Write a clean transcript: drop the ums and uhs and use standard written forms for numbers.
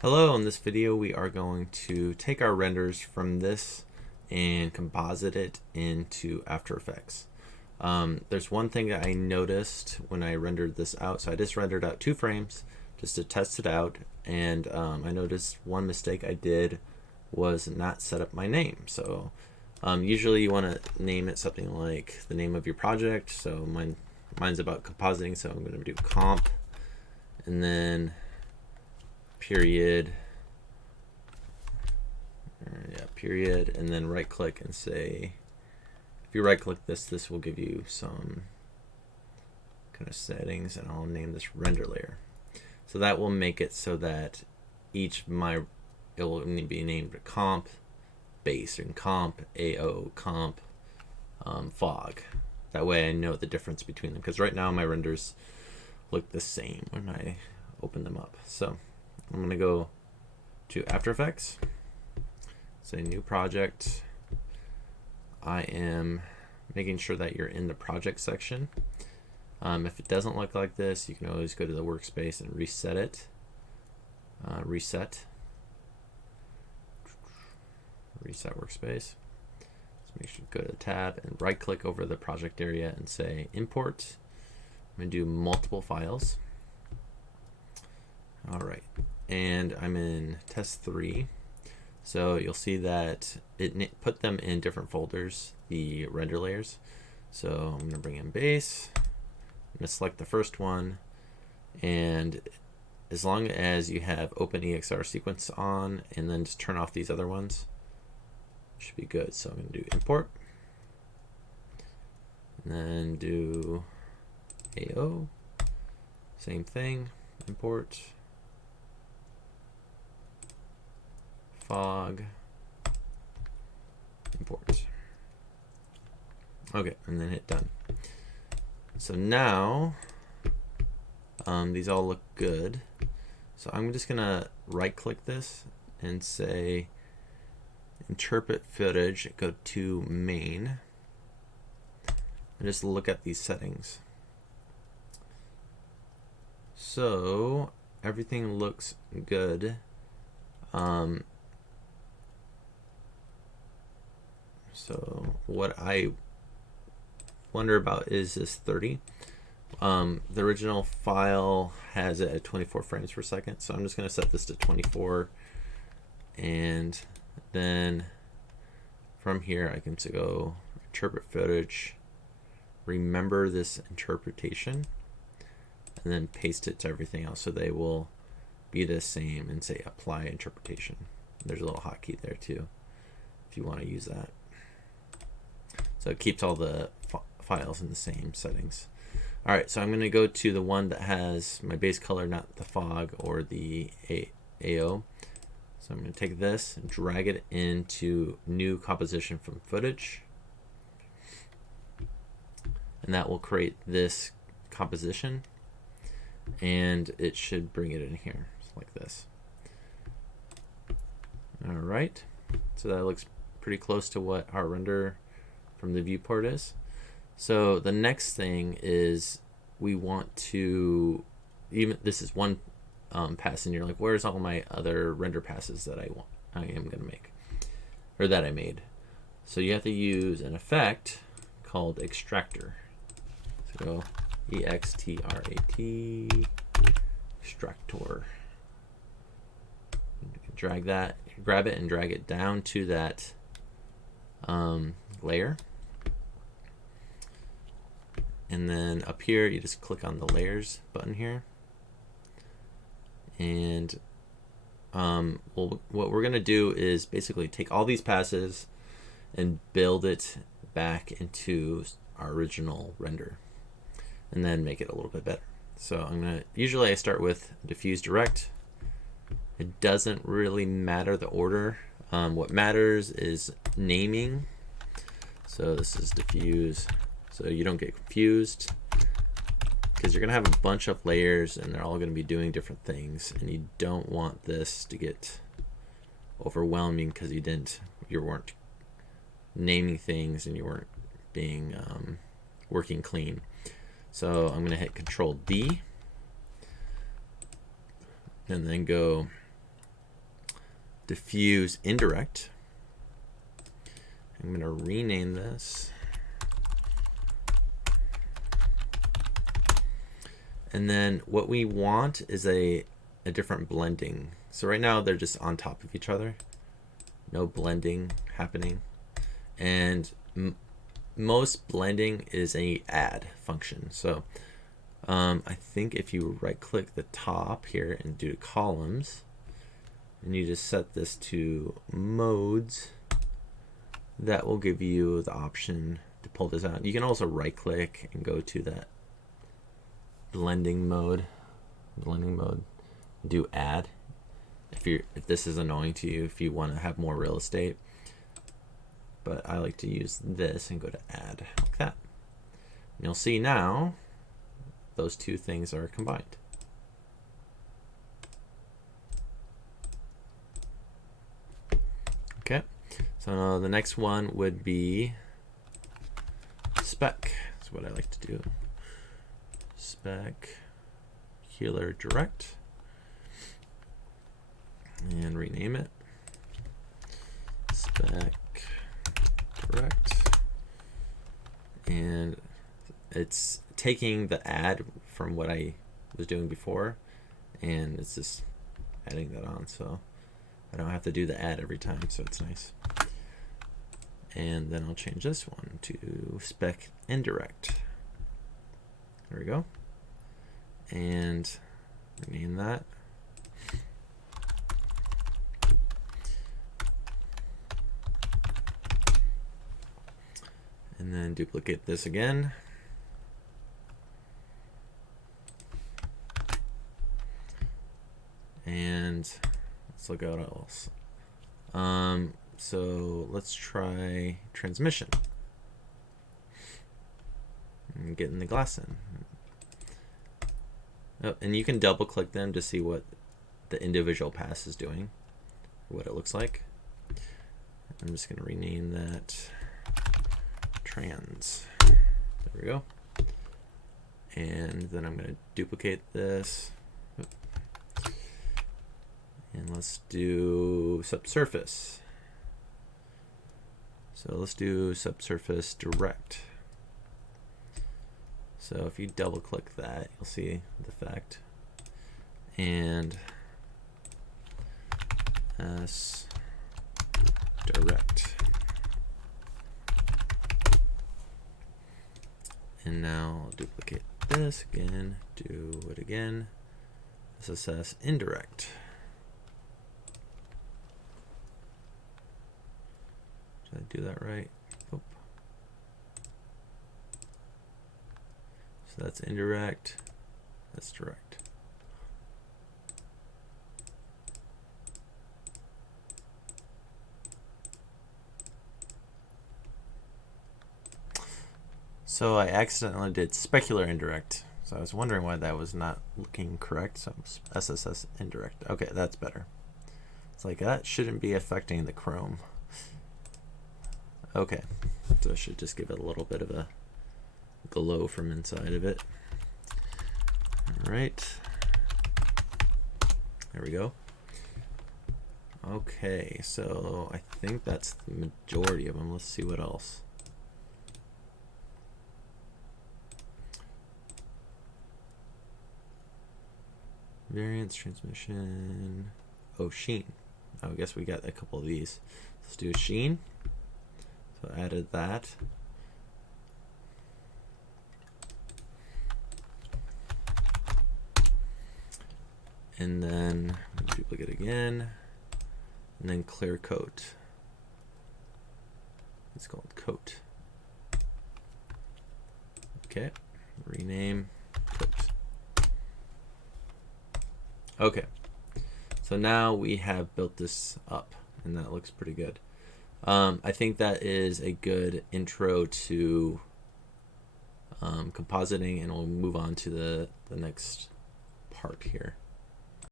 Hello, in this video we are going to take our renders from this and composite it into After Effects. There's one thing that I noticed when I rendered this out. So I just rendered out 2 frames just to test it out, and I noticed one mistake I did was not set up my name. So usually you want to name it something like the name of your project. So mine's about compositing, so I'm going to do comp and then period, period, and then right click and say, if you right click this will give you some kind of settings, and I'll name this render layer. So that will make it so that it will be named comp base and comp AO comp fog. That way I know the difference between them, because right now my renders look the same when I open them up. So I'm going to go to After Effects, say new project. I am making sure that you're in the project section. If it doesn't look like this, you can always go to the workspace and reset it. Reset workspace. So make sure you go to the tab and right click over the project area and say import. I'm going to do multiple files. All right. And I'm in test 3. So you'll see that it put them in different folders, the render layers. So I'm going to bring in base. I'm going to select the first one. And as long as you have OpenEXR sequence on and then just turn off these other ones, it should be good. So I'm going to do import. And then do AO. Same thing, import. Fog, import. Okay, and then hit done. So now these all look good. So I'm just gonna right click this and say interpret footage, go to main, and just look at these settings. So everything looks good. So what I wonder about is this 30. The original file has it at 24 frames per second, so I'm just going to set this to 24, and then from here I can go interpret footage, remember this interpretation, and then paste it to everything else so they will be the same, and say apply interpretation. There's a little hotkey there too if you want to use that. So it keeps all the files in the same settings. All right, so I'm going to go to the one that has my base color, not the fog or the AO. So I'm going to take this and drag it into new composition from footage. And that will create this composition. And it should bring it in here, like this. All right, so that looks pretty close to what our render from the viewport is. So the next thing is we want to, this is one pass, and you're like, where's all my other render passes that I am going to make, or that I made? So you have to use an effect called extractor. So go EXTRAT, extractor. Drag that, grab it and drag it down to that layer. And then up here, you just click on the layers button here. And what we're going to do is basically take all these passes and build it back into our original render, and then make it a little bit better. So usually I start with diffuse direct. It doesn't really matter the order. What matters is naming. So this is diffuse, so you don't get confused, because you're going to have a bunch of layers and they're all going to be doing different things, and you don't want this to get overwhelming because you weren't naming things and you weren't being working clean. So I'm going to hit Control D and then go diffuse indirect. I'm going to rename this. And then what we want is a different blending. So right now they're just on top of each other. No blending happening. And most blending is a add function. So I think if you right click the top here and do columns, and you just set this to modes, that will give you the option to pull this out. You can also right click and go to that blending mode, do add if this is annoying to you, if you want to have more real estate. But I like to use this and go to add like that. And you'll see now those two things are combined. Okay, so now the next one would be spec. That's what I like to do. Specular direct, and rename it spec direct, and it's taking the add from what I was doing before, and it's just adding that on, so I don't have to do the add every time, so it's nice. And then I'll change this one to spec indirect. There we go. And rename that. And then duplicate this again. And let's look at what else. So let's try transmission. And getting the glass in. Oh, and you can double click them to see what the individual pass is doing, or what it looks like. I'm just going to rename that trans. There we go. And then I'm going to duplicate this. And let's do subsurface. So let's do subsurface direct. So if you double click that, you'll see the effect. And S direct. And now I'll duplicate this again, do it again. SSS indirect. Did I do that right? Oh. So that's indirect, that's direct. So I accidentally did specular indirect. So I was wondering why that was not looking correct. So SSS indirect. Okay, that's better. It's like that shouldn't be affecting the Chrome. Okay, so I should just give it a little bit of a glow from inside of it. All right, there we go. Okay, so I think that's the majority of them. Let's see what else. Variance, transmission, oh, sheen. I guess we got a couple of these. Let's do a sheen. So I added that. And then duplicate again. And then clear coat. It's called coat. Okay, rename coat. Okay, so now we have built this up, and that looks pretty good. I think that is a good intro to compositing, and we'll move on to the next part here.